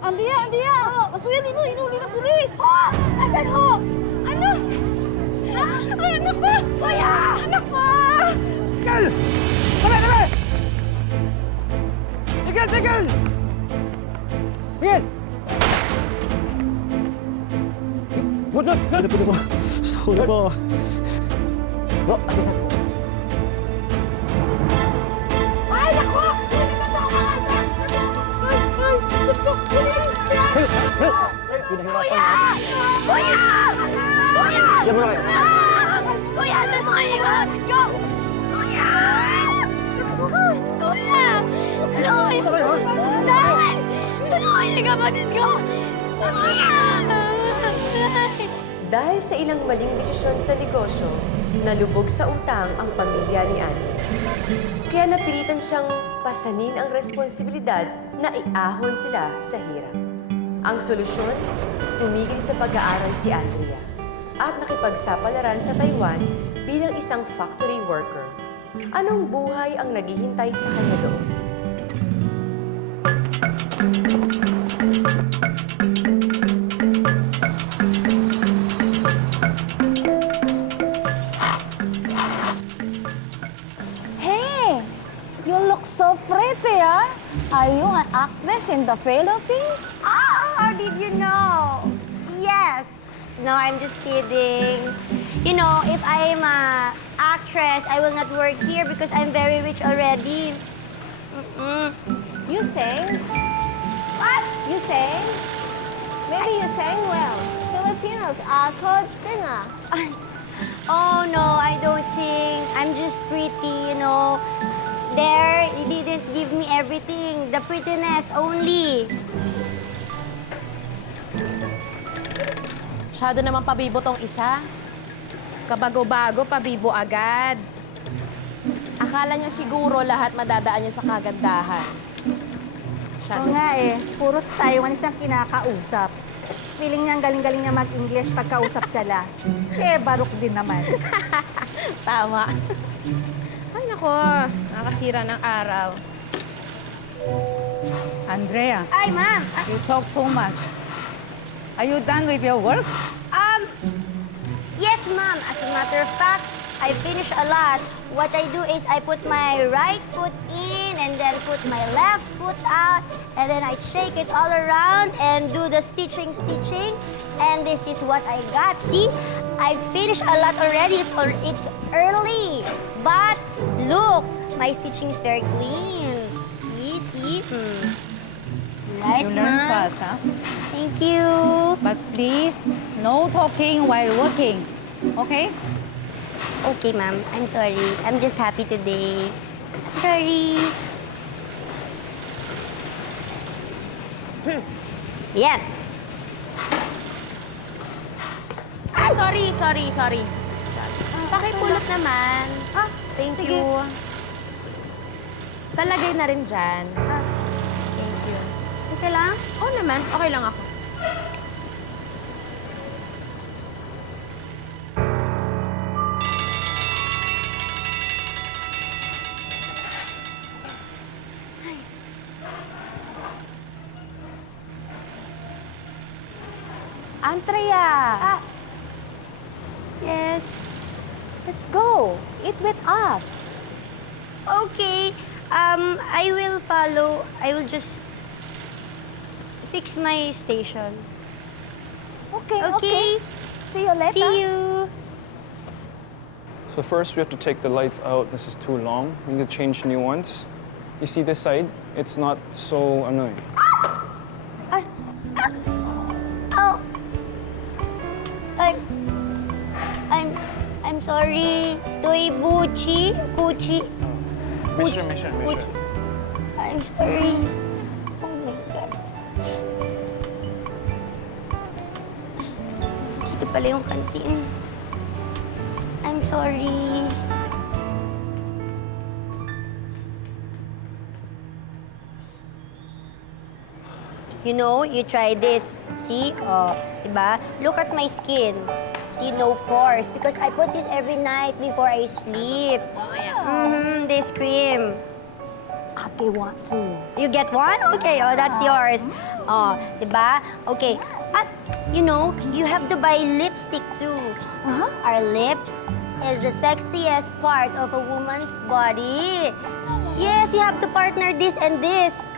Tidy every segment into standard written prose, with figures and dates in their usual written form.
Andrea, Andrea! Ang kuya Nino, hinuli ng pulis! Asan ho? Ano? Ay, anak ko! Kuya! Anak ko! Tigil! Tabi, tabi! Tigil, tigil! Tigil! Budot! Pwede ba? Sorry po. Bro, Ay, anak ko! Hindi na sa mga anak! Ay, Diyos ko! Kuya! Kuya! Kuya! Diyan mo na kayo. Kuya, saan mo kayo yung kapatid ko? Kuya! Kuya! Ano kayo? Nay! Ano kayo yung kapatid ko? Kuya! Dahil sa ilang maling desisyon sa negosyo, nalubog sa utang ang pamilya ni Annie. Kaya napilitan siyang pasanin ang responsibilidad na iahon sila sa hirap. Ang solusyon, tumigil sa pag-aaral si Andrea at nakipagsapalaran sa Taiwan bilang isang factory worker. Anong buhay ang naghihintay sa kanya doon? Hey! You look so pretty, ah! Are you an actress in the Philippines? How did you know? Yes. No, I'm just kidding. You know, if I'm a actress, I will not work here because I'm very rich already. You sing? What? You sing? Maybe you sing well. Filipinos are called singer. Oh, no, I don't sing. I'm just pretty, you know. There, you didn't give me everything. The prettiness only. Masyado naman pabibo tong isa. Kabago-bago, pabibo agad. Akala niya siguro lahat madadaan niya sa kagandahan. Oo nga eh. Puros Taiwanese ang kinakausap. Feeling niya ang galing-galing niya mag-English pagkausap sila. Eh, barok din naman. Tama. Ay, nako. Nakasira ng araw. Andrea, Ay, ma'am. you talk so much. Are you done with your work? Yes, ma'am. As a matter of fact, I finish a lot. What I do is I put my right foot in and then put my left foot out and then I shake it all around and do the stitching. And this is what I got. See, I finished a lot already. It's early. But look, my stitching is very clean. See? Right, You learn ma'am? fast, huh? Thank you. But please, no talking while working. Okay? Okay, ma'am. I'm sorry. I'm just happy today. Sorry. Yan. Sorry. Pakipulot naman. Thank sige. you. Talagay na rin dyan. Thank you. Okay lang? Oo naman, okay lang ako. Andrea! Yes. Let's go. Eat with us. Okay. I will follow. I will just fix my station. Okay. See you later. See you. So first we have to take the lights out. This is too long. We need to change new ones. You see this side? It's not so annoying. Oh. I'm sorry. Toy Buchi. Kuchi. Mission. I'm sorry. Oh my God. Dito pala yung kantin. I'm sorry. You know, you try this. See? Oh, diba? Look at my skin. See, no pores. Because I put this every night before I sleep. This cream. get one too. You get one? Okay, oh, that's yours. Oh, diba? Okay. At, you know, you have to buy lipstick too. Our lips is the sexiest part of a woman's body. Yes, you have to partner this and this.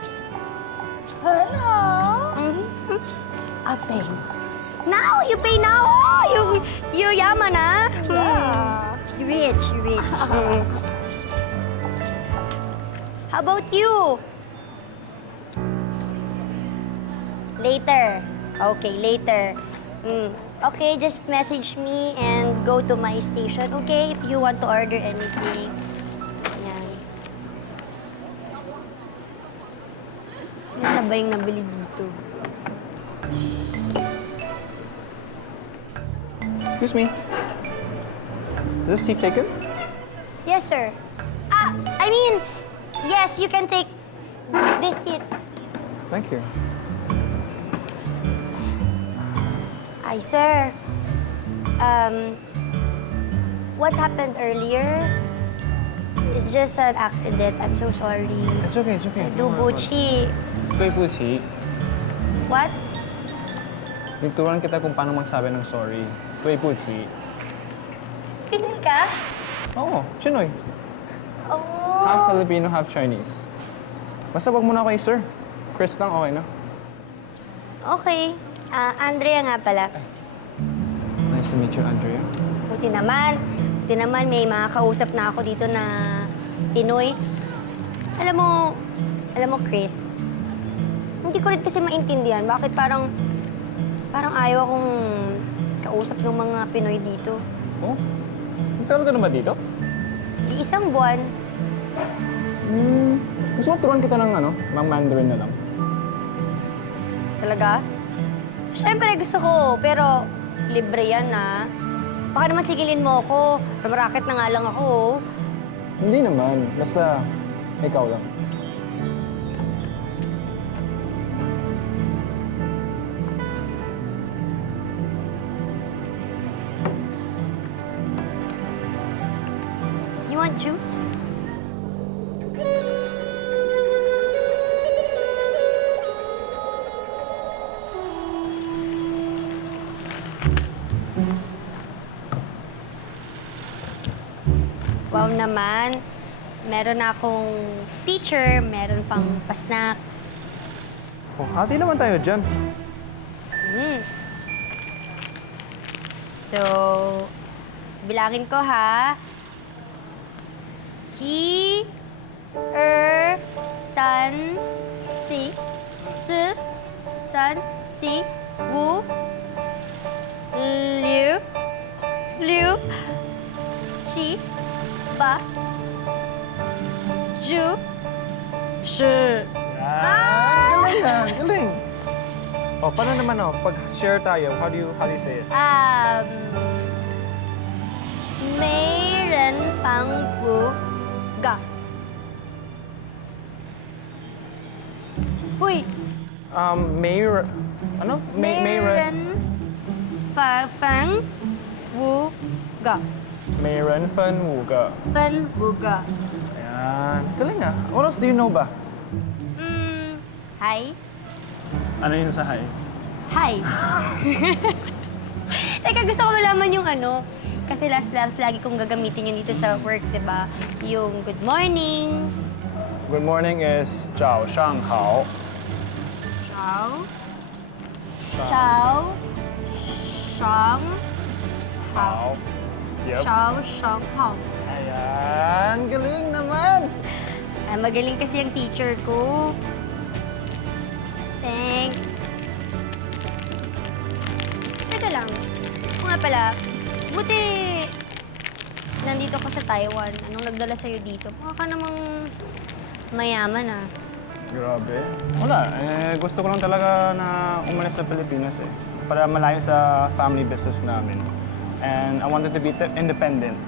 Hello? Mhm. I pay. Now, you pay now. Oh, you yaman, ah. Yeah. You rich, you rich. How about you? Later. Okay, later. Okay, just message me and go to my station, okay? If you want to order anything. Yan. Ano na ba yung nabili dito? Excuse me. Is this seat taken? Yes, sir. I mean, yes, you can take this seat. Thank you. Ay, sir. What happened earlier is just an accident. I'm so sorry. It's okay, it's okay. Do buchi. Buchi. What? Nagturuan kita kung paano magsabi ng sorry. Buchi. Pinoy ka? Oo, Chinoy. Oh. Half Filipino, half Chinese. Basta wag mo na kay sir. Chris lang, okay na. Okay. Andrea nga pala. Nice to meet you, Andrea. Buti naman. Buti naman may mga kausap na ako dito na Pinoy. Alam mo, Chris, hindi ko rin kasi maintindihan bakit parang ayaw akong kausap ng mga Pinoy dito. Oh? Nagtagal ka na ba dito? Di isang buwan. Gusto mo turuan kita ng mang Mandarin na lang. Talaga? Siyempre gusto ko, pero libre yan ah. Baka naman sigilin mo ako. Ramaraket na nga lang ako. Oh. Hindi naman. Basta, ikaw lang. You want juice? Wow naman. Meron akong teacher, meron pang pasnak. Oh, hati naman tayo dyan. So, bilangin ko ha. He, san, si, san, si, wu, liu, chi, ba, ju, shi. Galing yan, galing. Oh, paano naman pag share tayo, how do you say it? 没人防不ga. Huy, Mayor, ano? Mayren Fan Wu Ga. Fen Wuga. Fan Wu Ga. Ayan, galing ah. What else do you know ba? Hi. Ano yun sa hi? Hi. Teka, gusto ko malaman yung kasi last lagi kong gagamitin yun dito sa work, di ba? Yung good morning. Good morning is 早上好. Ciao. Ciao. Shang. Hao. Yep. Ciao, shang, hao. Ayan, galing naman. Ay, magaling kasi yung teacher ko. Thanks. Teka lang. Kung nga pala, buti nandito ka sa Taiwan. Anong nagdala sa'yo dito? Baka ka namang mayaman ah. Grabe. Wala. Gusto ko lang talaga na umalis sa Pilipinas para malayo sa family business namin. And I wanted to be independent.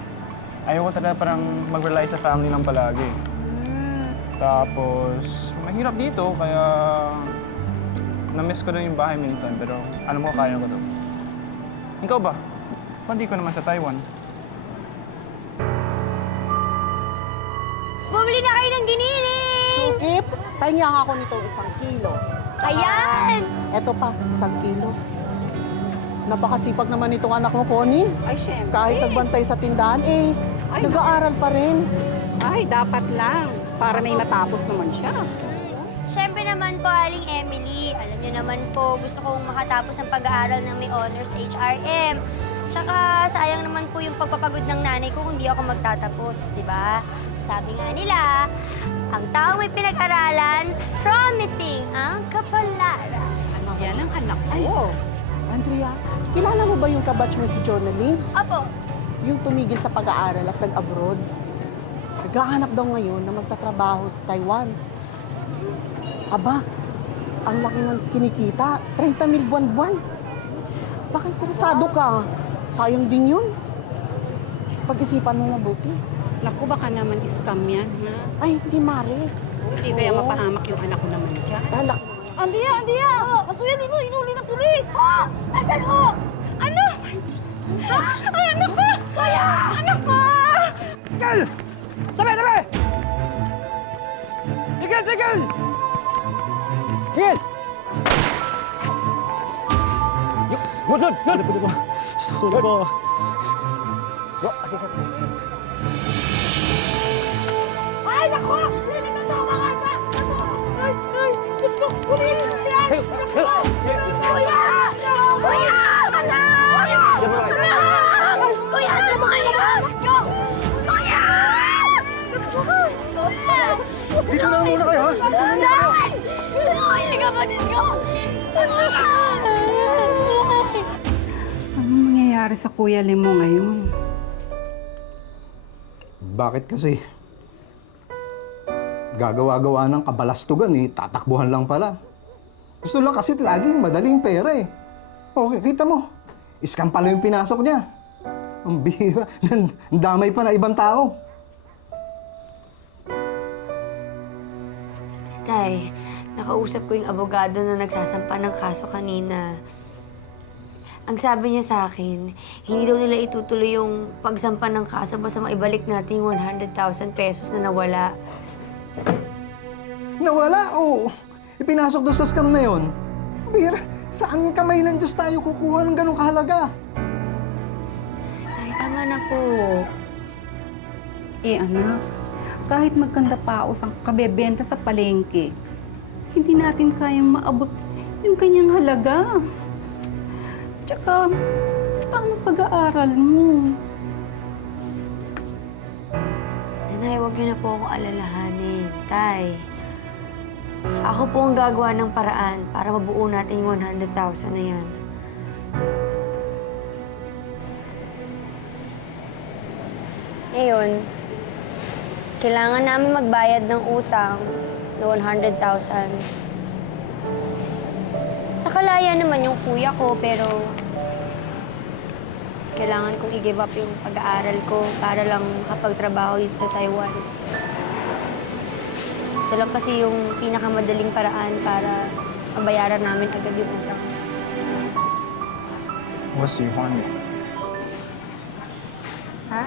Ayoko talaga parang mag-rely sa family lang palagi. Tapos, mahirap dito, kaya na-miss ko na yung bahay minsan, pero alam mo, kaya ko to. Ikaw ba? Pandi ko naman sa Taiwan. Bumili na kayo ng ginili! Suki! Pahingi nga ako nitong 1 kilo. Ayan! Eto pa, 1 kilo. Napakasipag naman itong anak mo, Connie. Ay, syempre. Kahit nagbantay sa tindahan, nag-aaral pa rin. Ay, dapat lang. Para may matapos naman siya. Siyempre naman po, Aling Emily, alam niyo naman po, gusto kong makatapos ang pag-aaral ng may honors HRM. Tsaka sayang naman po yung pagpapagod ng nanay ko kung di ako magtatapos, di ba? Sabi nga nila, ang taong may pinag-aralan, promising ang kapalaran. Yan ang anak ko. Andrea, kilala mo ba yung kabatch mo si Jonaline? Opo, Yung tumigil sa pag-aaral at nag-abroad? Naghahanap daw ngayon na magtatrabaho sa Taiwan. Aba, ang laki ng kinikita, 30,000 buwan-buwan. Bakit interesado ka? Sayang din yun. Pag-isipan mo mabuti. Naku, baka naman scam yan, ha? Ay, hindi mare. Hindi kaya Oo. mapahamak yung anak ko naman dyan. Lalak. Andiya! Andiya! Ako yan, inuli ng pulis! asan ho? Ano? Ay, anak ko! Kuya! Anak ko! Tigil! Tabi! Tabi! Tigil! Tigil! Tigil! Good! Good! Good! Pwede ba? Sorry ba? Bro, kasi Ay, nako! Lilig na sa mga anak! Ay, ay! Diyos ko! Umilig na yan! Hey! Hey! Kuya! Kuya! Anak! Kuya! Anak! Kuya, ano mga yan? Kuya! Kuya! Dito na muna kayo, ha? Anak! Kuya, kapatid ko! Anong mangyayari sa Kuya Lemo ngayon? Bakit kasi? Gagawa-gawa ng kabalastugan tatakbuhan lang pala. Gusto lang kasi laging madaling pera Okay, kita mo. Scam pala yung pinasok niya. Ang bihira. Damay pa na ibang tao. Tay, nakausap ko yung abogado na nagsasampa ng kaso kanina. Ang sabi niya sa akin, hindi daw nila itutuloy yung pagsampa ng kaso basta maibalik natin yung 100,000 pesos na nawala. Nawala? Oo. Ipinasok doon sa scam na yon. Bihira. Saan kamay ng Diyos tayo kukuha ng ganong kahalaga? Tay, tama na po. Anak, kahit magkanda paos ang kabebenta sa palengke, hindi natin kayang maabot yung kanyang halaga. Tsaka, paano pag-aaral mo? Nanay, huwag niyo na po akong alalahanin. Tay, ako po ang gagawa ng paraan para mabuo natin yung 100,000 na yan. Ngayon, kailangan namin magbayad ng utang na 100,000. Nakalaya naman yung kuya ko, pero kailangan kong i-give up yung pag-aaral ko para lang makapagtrabaho dito sa Taiwan. Ito lang kasi yung pinakamadaling paraan para mabayaran namin agad yung utang. 我喜欢你。 Ha?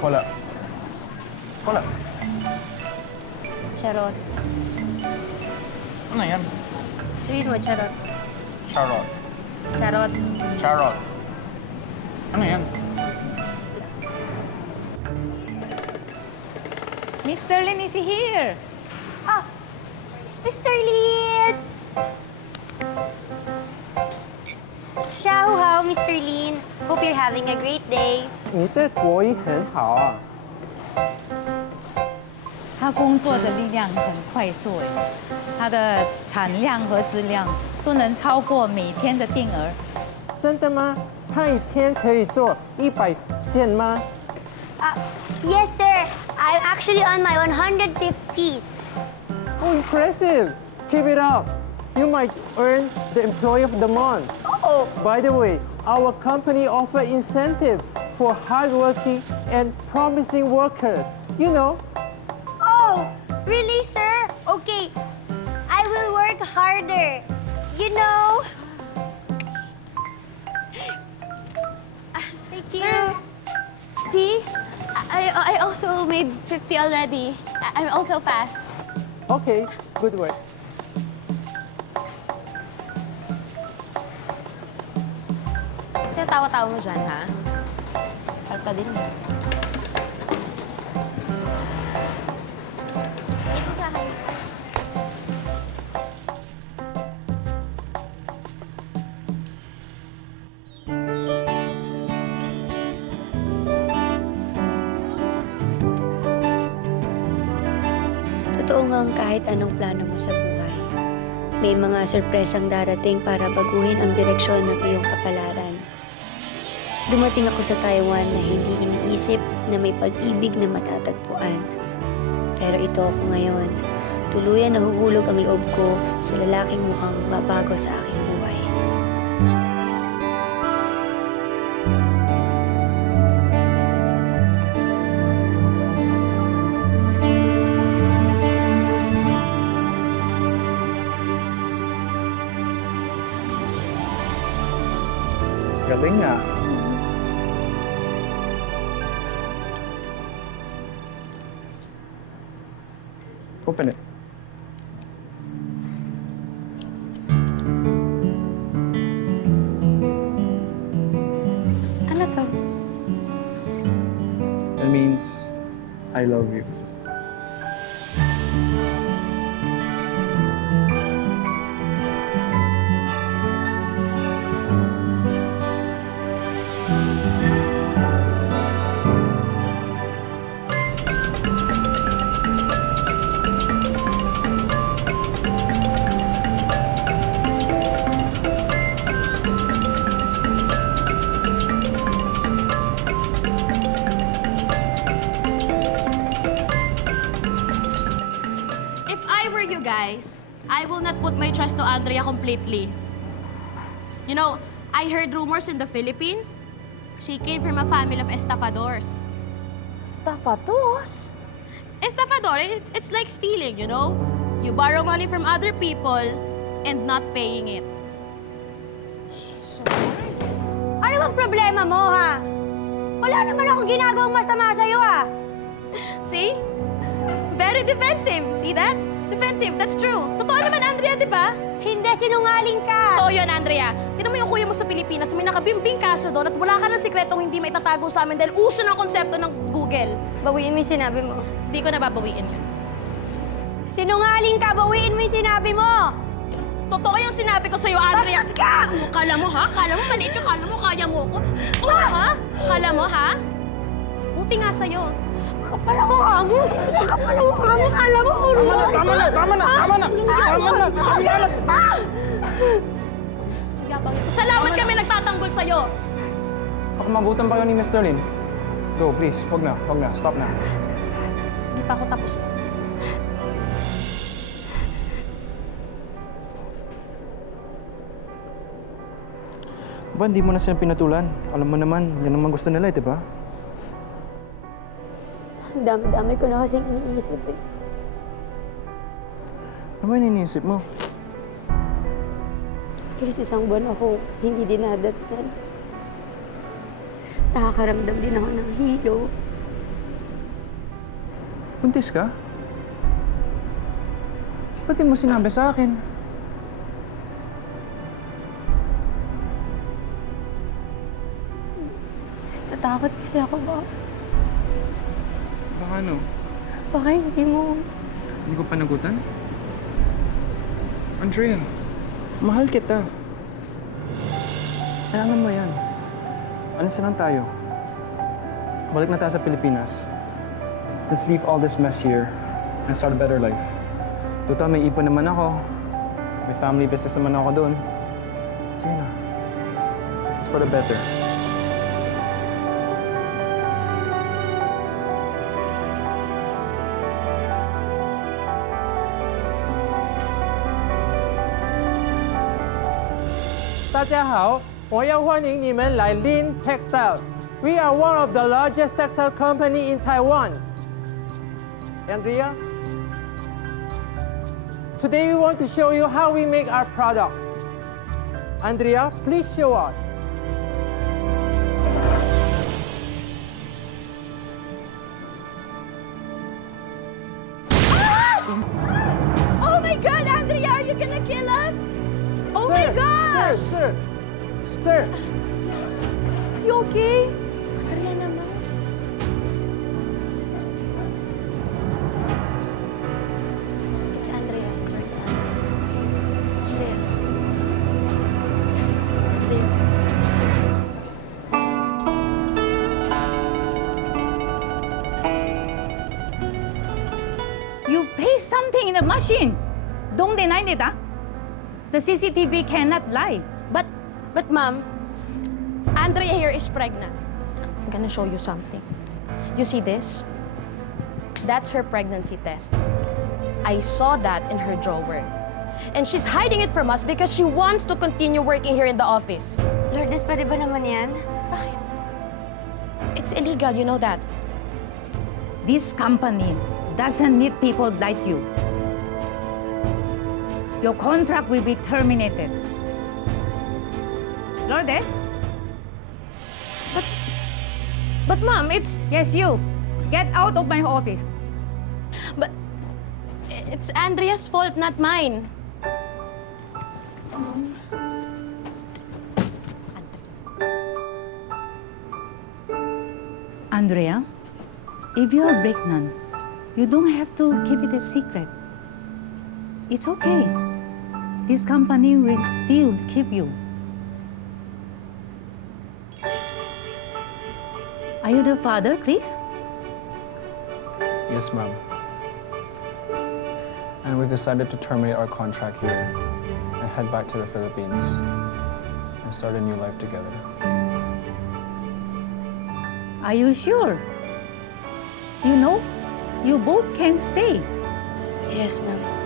Wala. Wala. Charot. Ano yan? Sabihin mo, charot. Charot. Charot. Charot. Ano yan? Mr. Lin is here! Ah! Mr. Lin! Xiao hao, Mr. Lin. Hope you're having a great day. 你的国语很好啊。它工作的力量很快速哎，它的产量和质量都能超过每天的定额。真的吗？他一天可以做100件吗？ Yes, sir. I'm actually on my 150th piece. Oh, impressive! Keep it up. You might earn the Employee of the Month. Oh, By the way, our company offers incentives for hardworking and promising workers. You know. oh, really, sir? Okay, I will work harder. You know. Thank you. Sir, see? I also made 50 already. I'm also passed. Okay, good work. Tinatawa-tawa mo dyan, ha? Halka din mo. Totoo ngang kahit anong plano mo sa buhay, may mga sorpresang darating para baguhin ang direksyon ng iyong kapalaran. Dumating ako sa Taiwan na hindi iniisip na may pag-ibig na matatagpuan. Pero ito ako ngayon. Tuluyan nahuhulog ang loob ko sa lalaking mukhang mabago sa aking buhay. Galing na. Open it. Ano to? That means I love you. If I were you guys, I will not put my trust to Andrea completely. You know, I heard rumors in the Philippines. She came from a family of estafadores. Estafados? Estafador, it's like stealing, you know? You borrow money from other people and not paying it. Ano bang problema mo, ha? Wala naman akong ginagawang masama sa'yo, ha? See? Very defensive. See that? Defensive. That's true. Totoo naman, Andrea, di ba? Hindi, sinungaling ka! Totoo yun, Andrea. Tinan mo yung kuya mo sa Pilipinas, may nakabimbing kaso doon at wala ka ng sikretong hindi may tatago sa amin dahil uso ng konsepto ng Google. Bawiin mo yung sinabi mo. Hindi ko nababawiin yun. Sinungaling ka! Bawiin mo yung sinabi mo! Totoo yung sinabi ko sa'yo, Andrea. Bastos ka! Kala mo, ha? Kala mo maliit ka? Kala mo kaya mo ko? Oh, ha? Kala mo, ha? Buti nga sa'yo. Kapal ang mukha mo! Kapal ang mukha mo! Kala mo, ulo! Tama na! Tama na! Tama na! Tama na! Tama na! Yabang yun. Salamat kami nagtatanggol sa'yo. Pakamabutan pa yun ni Mr. Lim. Go, please. Huwag na. Huwag na. Stop na. Hindi pa ako tapos. Ba, hindi mo na sila pinatulan. Alam mo naman, yan naman gusto nila, di ba? Ang dami-dami ko na kasing iniisip, eh. Ano ba yung iniisip mo? Chris, isang buwan ako hindi dinadatnan. Nakakaramdam din ako ng hilo. Buntis ka? Ba't di mo sinabi sa akin? Tatakot kasi ako ba? Baka ano? Baka hindi mo... Hindi ko panagutan? Andrea, mahal kita. Kailangan mo yan. Alis na lang tayo. Balik na tayo sa Pilipinas. Let's leave all this mess here and start a better life. Total, may ipon naman ako. May family business naman ako doon. Sige na. It's for the better. Hello, 我要欢迎你们来 Lin Textile. We are one of the largest textile company in Taiwan. Andrea, today we want to show you how we make our products. Andrea, please show us. my gosh! Sir! You okay? Andrea naman. It's Andrea. Sorry, it's Andrea. It's Andrea. It's Andrea. You place something in the machine. Don't deny it, ah. The CCTV cannot lie. But ma'am, Andrea here is pregnant. I'm gonna show you something. You see this? That's her pregnancy test. I saw that in her drawer. And she's hiding it from us because she wants to continue working here in the office. Lourdes, pwede ba naman yan? Bakit? It's illegal, you know that. This company doesn't need people like you. Your contract will be terminated. Lourdes? But ma'am, it's... Yes, you. Get out of my office. But it's Andrea's fault, not mine. Andrea, if you are pregnant, you don't have to keep it a secret. It's okay. This company will still keep you. Are you the father, Chris? Yes, ma'am. And we've decided to terminate our contract here and head back to the Philippines and start a new life together. Are you sure? You know, you both can stay. Yes, ma'am.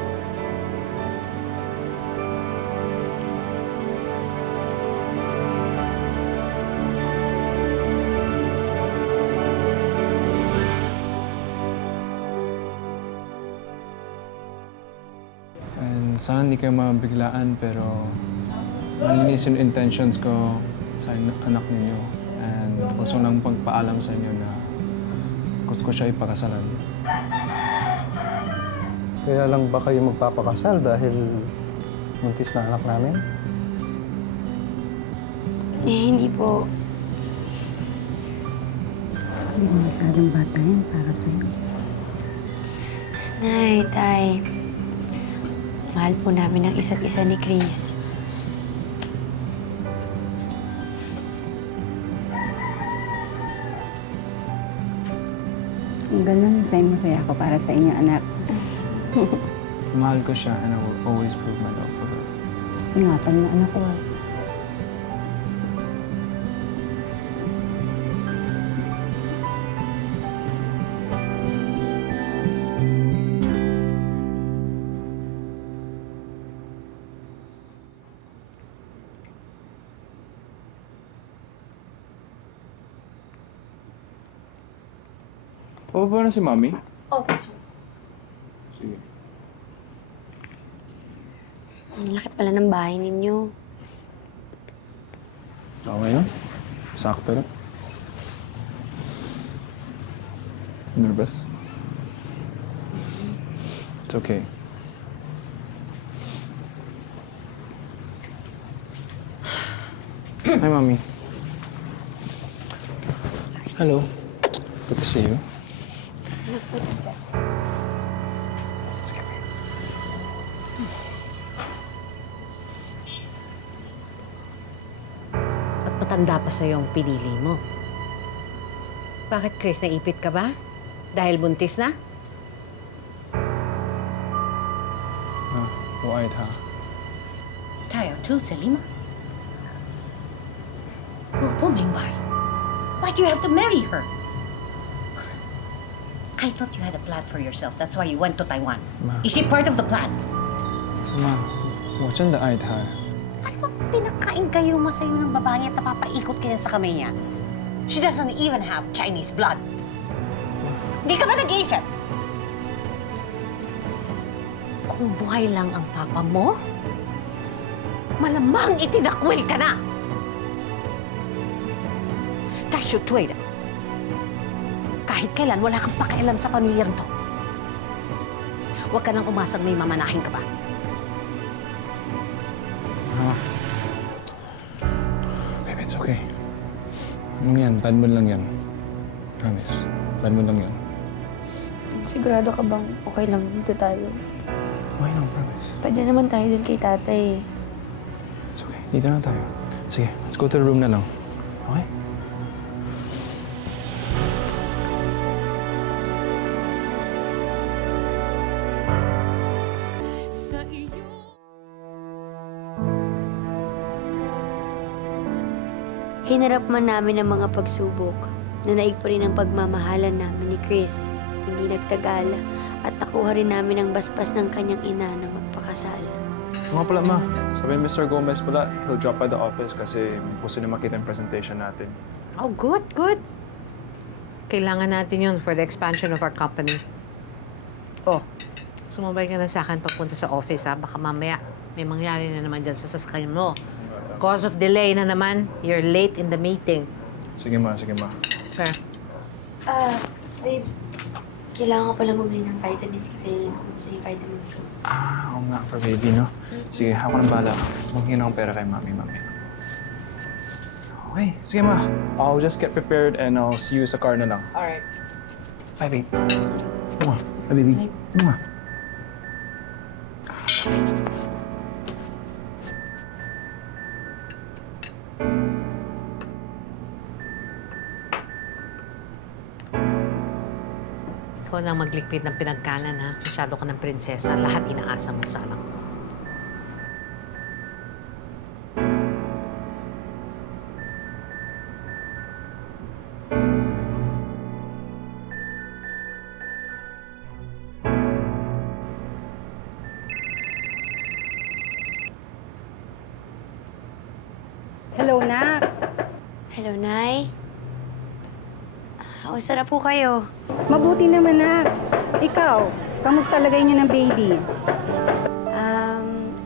And sana hindi kayo mabiglaan, pero malinis yung intentions ko sa anak ninyo. And gusto lang pagpaalam sa inyo na gusto ko siya ipakasalan. Kaya lang ba kayo magpapakasal dahil buntis na anak namin? Hindi po. Hindi mo masyadong bata yan para sa'yo. Nay, Tay. Mahal po namin ang isa't isa ni Chris. Kung ganun, masaya ako para sa inyo, anak. Mahal ko siya and I will always prove my love for her. Ingatan mo, anak ko. Oo ba na si Mami? Opo, Sige. Ang laki pala ng bahay ninyo. Okay lang. Sakto lang. Nervous? It's okay. Hi, Mommy. Hello. Good to see you. At matanda pa sa'yo ang pinili mo. Bakit, Chris, naipit ka ba? Dahil buntis na? 我爱他。他有肚子里吗？我不明白。Why do you have to marry her? I thought you had a plan for yourself. That's why you went to Taiwan. Is she part of the plan? 妈，我真的爱他。 Ano ba pinakain kayo mo sa'yo ng babae at napapaikot kayo sa kamay niya? She doesn't even have Chinese blood. Di ka ba nag-iisip? Kung buhay lang ang papa mo, malamang itinakwil ka na. Dasyo Tueda. Kahit kailan, wala kang pakialam sa pamilyang to. Huwag ka nang umasang may mamanahin ka pa. It's okay. Ano yan? Bad mood lang yan. Promise. Bad mood lang yan. Sigurado ka bang okay lang dito tayo? Okay lang, promise. Pwede naman tayo dun kay tatay. It's okay. Dito na tayo. Sige, let's go to the room na lang. Okay? Hinarap man namin ang mga pagsubok, nanaig pa rin ang pagmamahalan namin ni Chris. Hindi nagtagal at nakuha rin namin ang basbas ng kanyang ina na magpakasal. Mga pala, ma. Sabi ni Mr. Gomez pala, he'll drop by the office kasi gusto niya makita yung presentation natin. Oh, good, good. Kailangan natin yun for the expansion of our company. Oh, sumabay ka na sa akin pagpunta sa office, ha? Baka mamaya may mangyari na naman dyan sa sasakyan mo. Cause of delay na naman, you're late in the meeting. Sige, ma. Sige, ma. Okay. Babe, kailangan ko pala bumili ng vitamins kasi naubos na yung vitamins ko. Oo nga, for baby, no? Sige, ako nang bala. Manghingi akong pera kay mami, mami. Okay, sige, ma. I'll just get prepared and I'll see you sa car na lang. Alright. Bye, babe. Mwah. Bye, baby. Mwah. Ikaw na maglikpit ng pinagkanan, ha? Masyado ka ng prinsesa. Lahat inaasa mo sa anak mo. Hello, Nak. Hello, Nay. Kamusta na po kayo? Mabuti naman, Nak. Ikaw, kamusta lagay niyo ng baby?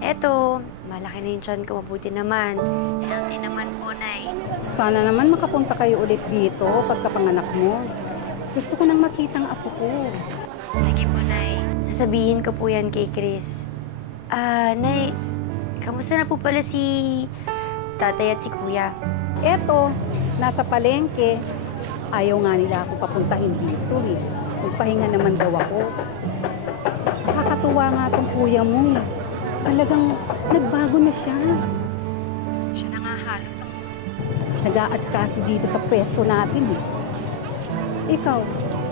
Eto, malaki na yung tiyan ko, mabuti naman. Healthy naman po, Nay. Sana naman makapunta kayo ulit dito pagkapanganak mo. Gusto ko nang makita ang apo ko. Sige po, Nay. Sasabihin ko po yan kay Chris. Nay, kamusta na po pala si tatay at si kuya? Eto, nasa palengke. Ayaw nga nila akong papuntahin dito eh. Magpahinga naman daw ako. Nakakatuwa nga tong kuya mo eh. Talagang nagbago na siya. Siya na nga halos ang nag-aatsikaso dito sa pwesto natin eh. Ikaw,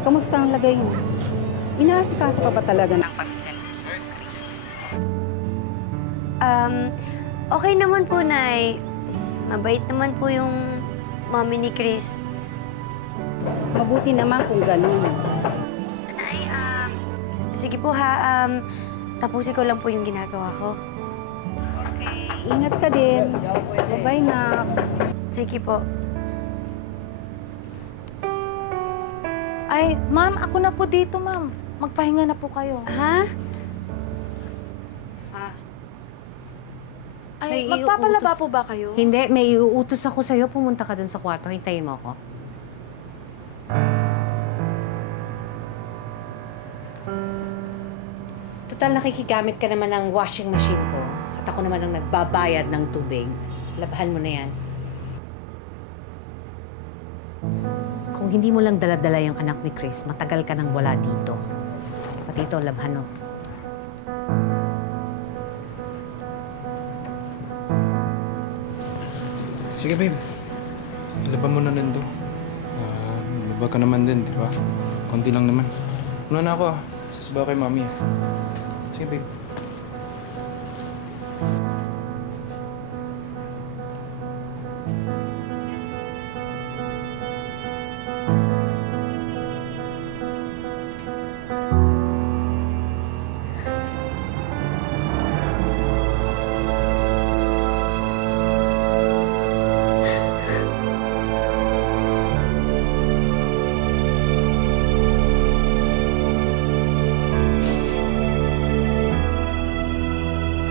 kamusta ang lagay mo? Inaasikaso ka ba talaga ng pamilya ni Chris? Okay naman po, Nay. Mabait naman po yung mommy ni Chris. Mabuti naman kung gano'n. Nay, sige po ha, tapusin ko lang po yung ginagawa ko. Okay. Ingat ka din. Bye-bye na. Sige po. Ay, ma'am, ako na po dito, ma'am. Magpahinga na po kayo. Ha? Ay, May magpapalaba iuutos. po ba kayo? Hindi, may iuutos ako sa'yo. Pumunta ka dun sa kwarto. Hintayin mo ako. Total, nakikigamit ka naman ng washing machine ko. At ako naman ang nagbabayad ng tubig. Labahan mo na yan. Kung hindi mo lang dala-dala yung anak ni Chris, matagal ka nang wala dito. Pati ito, labhan mo. Sige, babe. Laban mo na rin to. Labag ka naman din, di ba? Konti lang naman. Una na ako, ah. Sasabaw kay mami, ah. Sige, babe.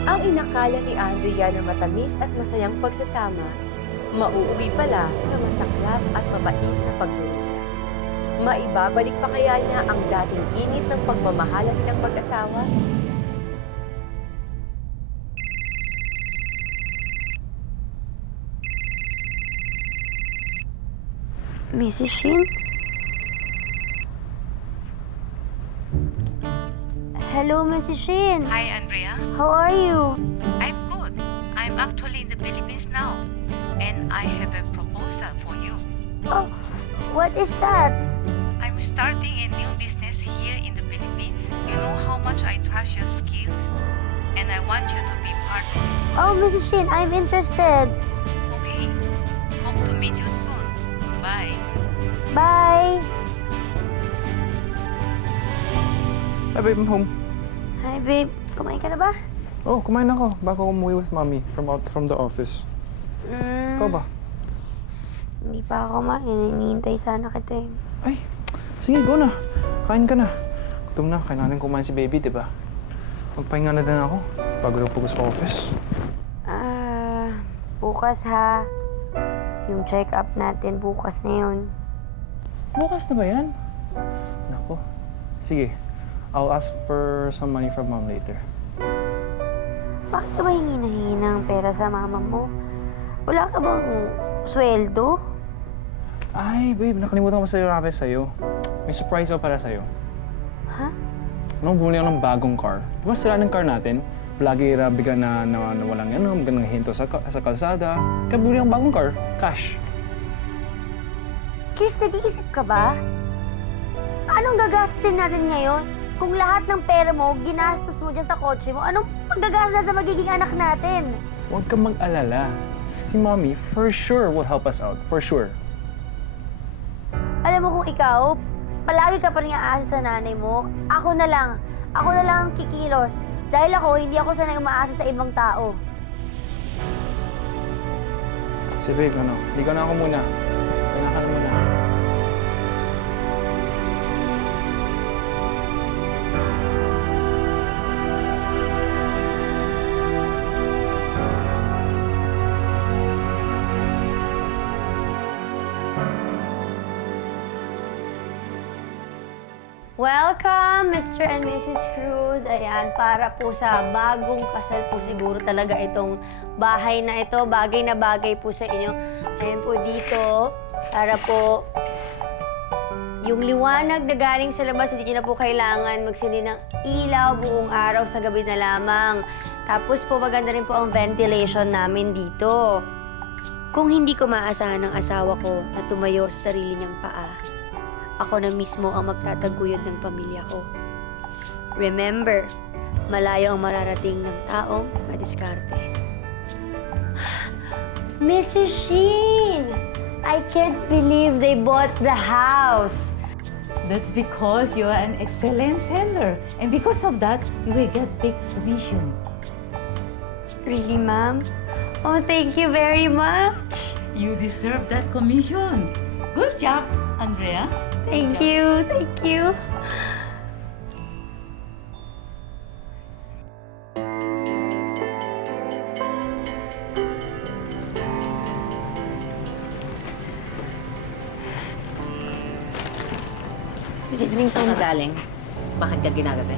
Ang inakala ni Andrea na matamis at masayang pagsasama, mauuwi pala sa masaklap at mabait na pagdurusa. Maibabalik pa kaya niya ang dating init ng pagmamahalan nilang mag-asawa? Mrs. Shin? Hello, Mrs. Shin. Hi, Andrea. How are you? I'm good. I'm actually in the Philippines now. And I have a proposal for you. Oh, what is that? I'm starting a new business here in the Philippines. You know how much I trust your skills. And I want you to be part of it. Oh, Mrs. Shin, I'm interested. Okay. Hope to meet you soon. Bye. Bye. Hi, babe, I'm home. Hi, babe. Kumain ka na ba? Oh, kumain ako bago ako umuwi with mommy from the office. Ikaw ba? Hindi pa ako hinihintay sana kita eh. Ay, sige, go na. Kain ka na. Gutom na, kailangan kumain si baby, di ba? Magpahinga na din ako bago na pagod sa office. Bukas ha. Yung check-up natin bukas na yun. Bukas na ba yan? Nako. Sige, I'll ask for some money from mom later. Bakit ka ba hingi na hingi ng pera sa mama mo? Wala ka bang sweldo? Ay, babe, nakalimutan ko sa'yo. May surprise ako para sa'yo. Ha? Nung bumili ako ng bagong car, di ba sila ng car natin? Lagi bigla na walang biglang hinto sa kalsada. Kaya bumili akong bagong car, cash. Chris, nag-iisip ka ba? Anong gagastusin natin ngayon? Kung lahat ng pera mo, ginastos mo dyan sa kotse mo, anong paggagastos sa magiging anak natin? Huwag kang mag-alala. Si mommy, for sure, will help us out. For sure. Alam mo kung ikaw, palagi ka pa rin aasa sa nanay mo, ako na lang ang kikilos. Dahil ako, hindi ako sanay umaasa sa ibang tao. Si babe, ligaw na ako muna. Kailangan ka na muna. Welcome, Mr. and Mrs. Cruz. Ayan, para po sa bagong kasal po siguro talaga itong bahay na ito. Bagay na bagay po sa inyo. Ayan po dito, para po yung liwanag na galing sa labas, hindi nyo na po kailangan magsindi ng ilaw buong araw sa gabi na lamang. Tapos po, maganda rin po ang ventilation namin dito. Kung hindi ko maasahan ng asawa ko na tumayo sa sarili niyang paa, ako na mismo ang magtataguyod ng pamilya ko. Remember, malayo ang mararating ng taong madiskarte. Mrs. Shin! I can't believe they bought the house. That's because you are an excellent seller. And because of that, you will get big commission. Really, ma'am? Oh, thank you very much. You deserve that commission. Good job, Andrea. Thank you, thank you. Saan ka galing? Bakit ka ginagabi?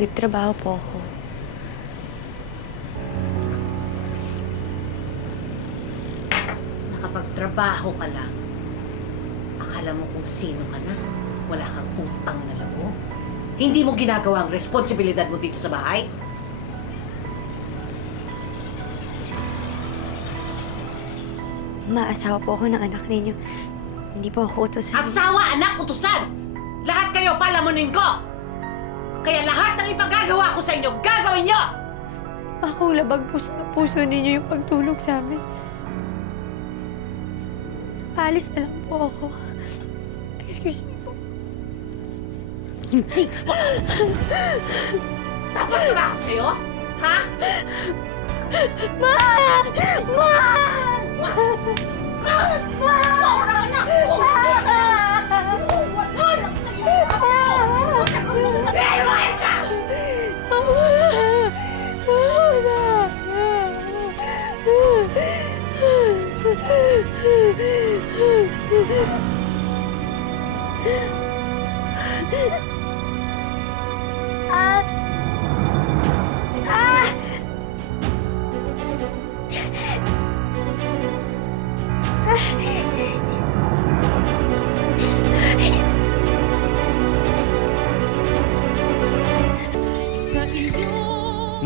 Nagtrabaho po ako. Nakapagtrabaho ka lang. Akala mo kung sino ka na. Wala kang utang na loob. Hindi mo ginagawa ang responsibilidad mo dito sa bahay. Maasawa po ako ng anak ninyo. Hindi po ako utusan. Asawa, anak, utusan! Lahat kayo palamunin ko! Kaya lahat ng ipagagawa ko sa inyo, gagawin nyo! Ako, labag po sa puso ninyo yung pagtulog sa amin. Paalis na lang po ako. Excuse me po. Hindi pa! Tapos na ba ako sa'yo? Ha? Ma! Ma! Ma! Ma! Sobra ka na! Wala lang sa'yo! Lumayas ka!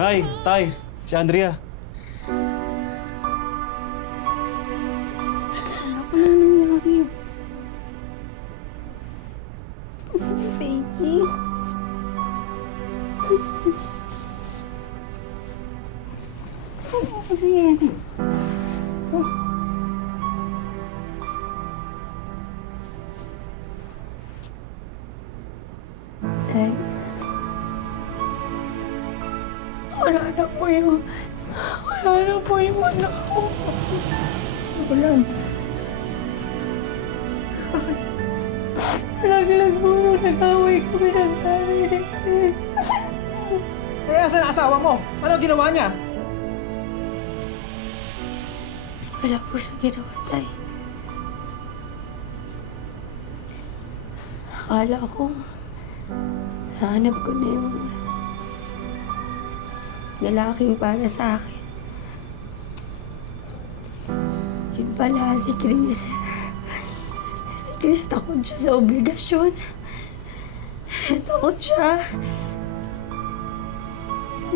Tay, si Andrea. Wala nangyari. Kasi baby. Kasi... Tay, wala na po yung anak ko. Ulan. Laglag po nung nag-away kami ng nanay ni Chris. Eh, asan ang asawa mo? Ano ginawa niya? Wala po siya ginawa, Tay. Akala ko, hanap ko na yung lalaking para sa akin. Yun pala si Chris. Si Chris takot siya sa obligasyon. Takot siya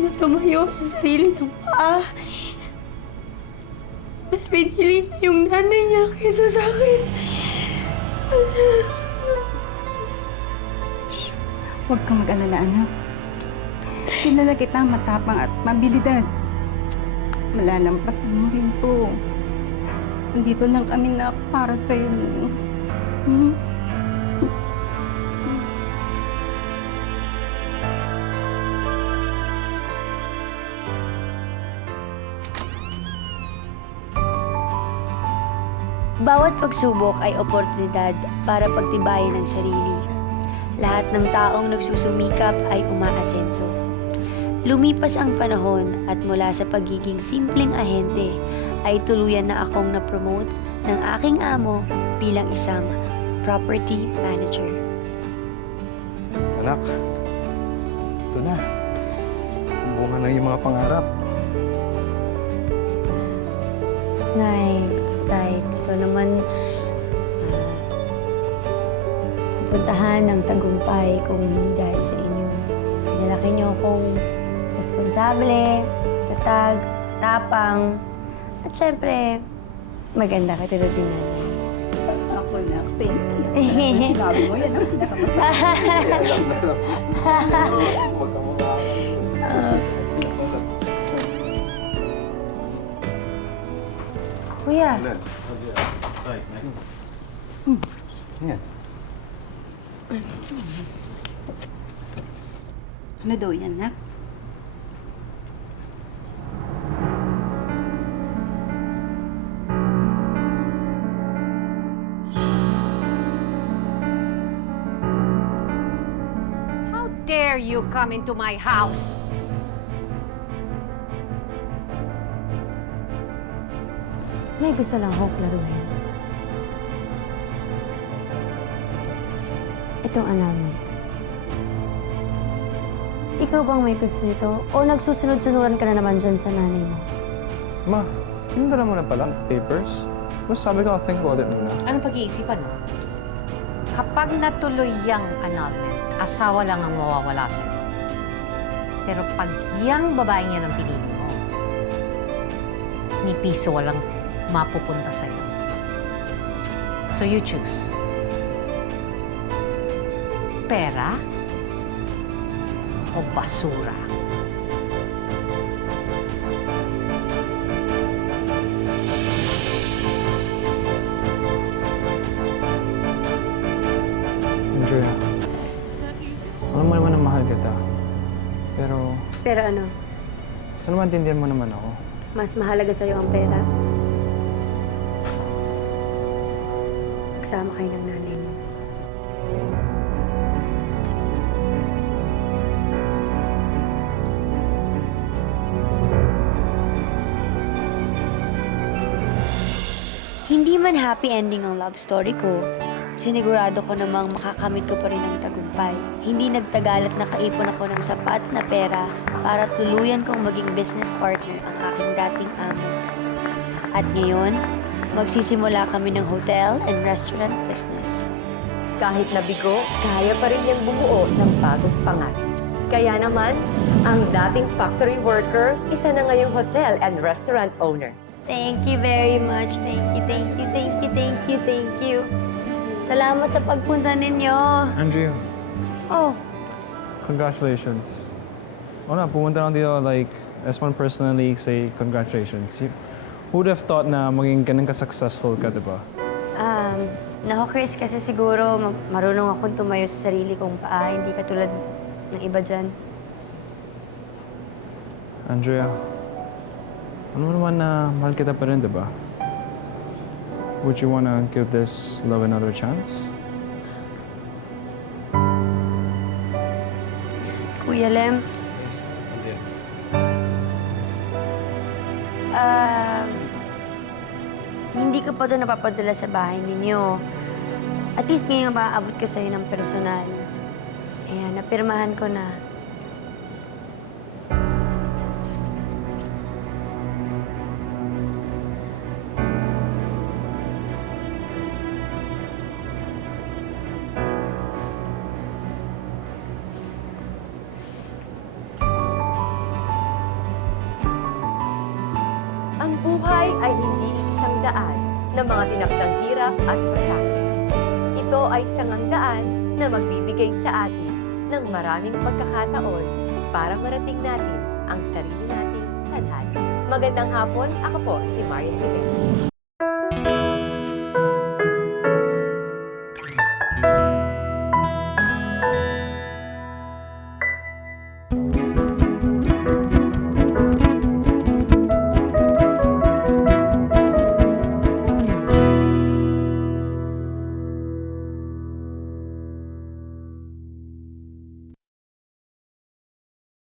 na tumayo sa sarili ng paa. Mas pinili niya yung nanay niya kaysa sa akin. Huwag kang mag-alala, anak. Kilala kitang matapang at mabilidad. Malalampasan mo rin to. Nandito lang kami na para sa'yo. Hmm? Bawat pagsubok ay oportunidad para pagtibayin ang sarili. Lahat ng taong nagsusumikap ay umaasenso. Lumipas ang panahon at mula sa pagiging simpleng ahente ay tuluyan na akong na-promote ng aking amo bilang isang property manager. Anak, ito na. Bunga na yung mga pangarap. Nay, Tay, ito naman pupuntahan ng tagumpay kung hindi dahil sa inyo. Pinalaki niyo akong responsable, tatag, tapang, at syempre, maganda ka tulad din natin. Ako na, thank you. Sinabi mo yan, ang pinakamasarap. Kuya, Yan. Ano daw yan, ha? How dare you come into my house? may gusto lang ako klaruhin. Itong annulment. Ikaw bang may gusto nito? O nagsusunod-sunuran ka na naman dyan sa nanay mo? Ma, pinadala mo na pala papers? Mas sabi ko, I'll think about it muna. Anong pag-iisipan mo? Kapag natuloy yung annulment, asawa lang ang mawawala sa'yo. Pero pag yung babaeng yan ang pinili mo, ni piso walang mapupunta sa'yo. So you choose. Pera o basura? Andrea, alam mo naman na mahal kita. Pero, Pero ano, sana maintindihan mo naman ako. mas mahalaga sa'yo ang pera? Kasama kayo ng nanay mo. Hindi man happy ending ang love story ko, sinigurado ko namang makakamit ko pa rin ang tagumpay. Hindi nagtagal at nakaipon ako ng sapat na pera para tuluyan kong maging business partner ang aking dating amo. At ngayon, magsisimula kami ng hotel and restaurant business. Kahit nabigo, kaya pa rin niyang bumuo ng bagong pangalan. Kaya naman, ang dating factory worker, isa na ngayong hotel and restaurant owner. Thank you very much. Thank you, thank you, thank you, thank you, thank you. Salamat sa pagpunta ninyo. Andrea, Oh, congratulations. Wala, pumunta lang dito, like, as one personally say, congratulations. Who would have thought na maging ganun ka-successful ka, diba? Nako Chris, kasi siguro marunong akong tumayo sa sarili kong paa, hindi katulad ng iba dyan. Andrea, ano naman na mahal kita pa rin, diba? Would you wanna give this love another chance? Kuya Lem, hindi ko pa doon napapadala sa bahay ninyo. At least ngayon maaabot ko sa'yo ng personal. Ayan, napirmahan ko na. Ang buhay ay hindi isang daan na mga tinakdang hirap at pasakit. Ito ay sangang daan na magbibigay sa atin ng maraming pagkakataon para marating natin ang sarili nating tadhana. Magandang hapon, ako po si Marian Rivera.